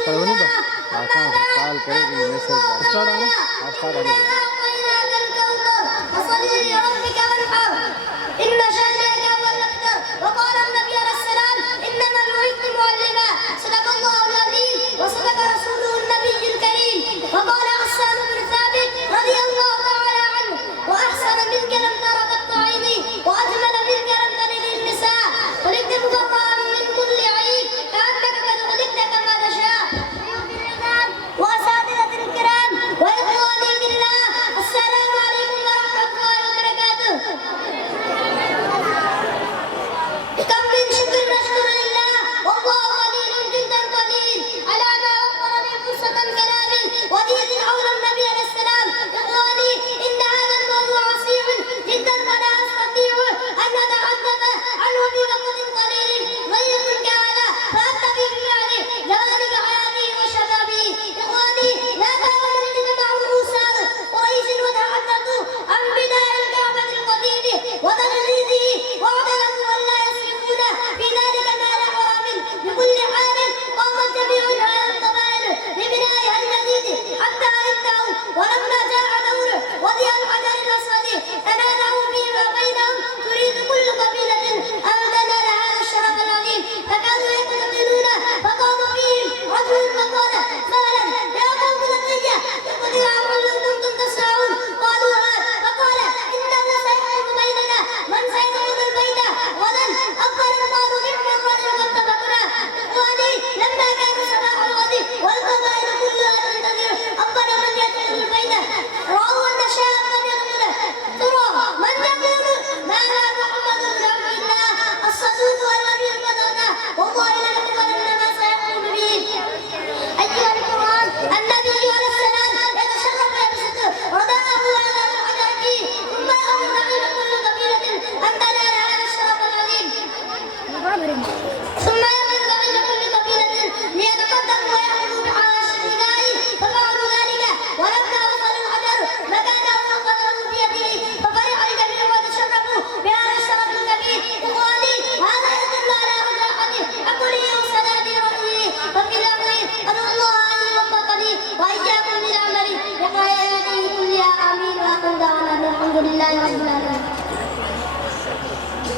అక్కడ ఉంది call correct message start అవ్వాలి స్టార్ట్ అవ్వాలి وقال النبي عليه السلام انما بعثت معلما صدق الله العظيم وصدق رسوله النبي الكريم وقال حسان بن ثابت رضي الله تعالى عنه واحسن منك لم تر قط عيني واجمل منك لم تلد النساء خلقت مبرأ من كل عيب كانك قد خلقت كما تشاء. واساتذتي الكرام واخواني في الله السلام عليكم ورحمه الله وبركاته. كم من شكر نشكر لله والله قليل جدا قليل على ما وفر لي فرصة كلام ودين حول النبي عليه السلام. إخواني إن هذا الموضوع وسيع جدا فلا أستطيع أن أتحدث عنه في وقت قليل ضيق كهذا فأكتفي بمعنى جوانب حياتي وشبابي. إخواني لا كان من اجتماع رؤوسان قريش وتحدثوا عن بناء الكعبة القديم وتنفيذه وعدله ولا يسرقون في ذلك مال حرام. بكل حال قامت جميع هذه القبائل ببنائها الجديد حتى انتهوا ولما جاء دور وضع الحجر الاسود تنازعوا فيما بينهم تريد كل قبيله ان تنال هذا الشرف العظيم فكانوا يقتتلون فقام فيهم رجل فقال مالا يا قوم لدي يقتل عمرا لو كنتم تسمعون قالوا هذا فقال انه سيحكم بيننا من سيدخل البيت غدا اكبر الله نعم الرجل قد سبقنا. اخواني لما كان صباح الغد والقبائل كلها تنتظر اكبر من يدخل البيت راوا ان شابا يقول ترى من يقول ما لا محمد بن عبد الله الصدوق الذي ارتضانا والله لنقبلن ما سيقوم به. ايها القران النبي عليه السلام يتشرف بصدق رداءه على الحجر ثم امر بين كل قبيله ان تنال هذا الشرف العظيم ثم يمر بين كل قبيله ليتقدموا ويأخذوا بحواشي النداء ففعلوا ذلك ولما وصل الحجر مكانه وأخذه بيده ففرح الجميع وتشرفوا بهذا الشرف الكبير. اخواني هذا يدل على رجاحه عقله وسداد رأيه وفي الأمر أدعو الله أن يوفقني وإياكم للعمل بحياته كلها آمين وآخر دعوانا الحمد لله رب العالمين.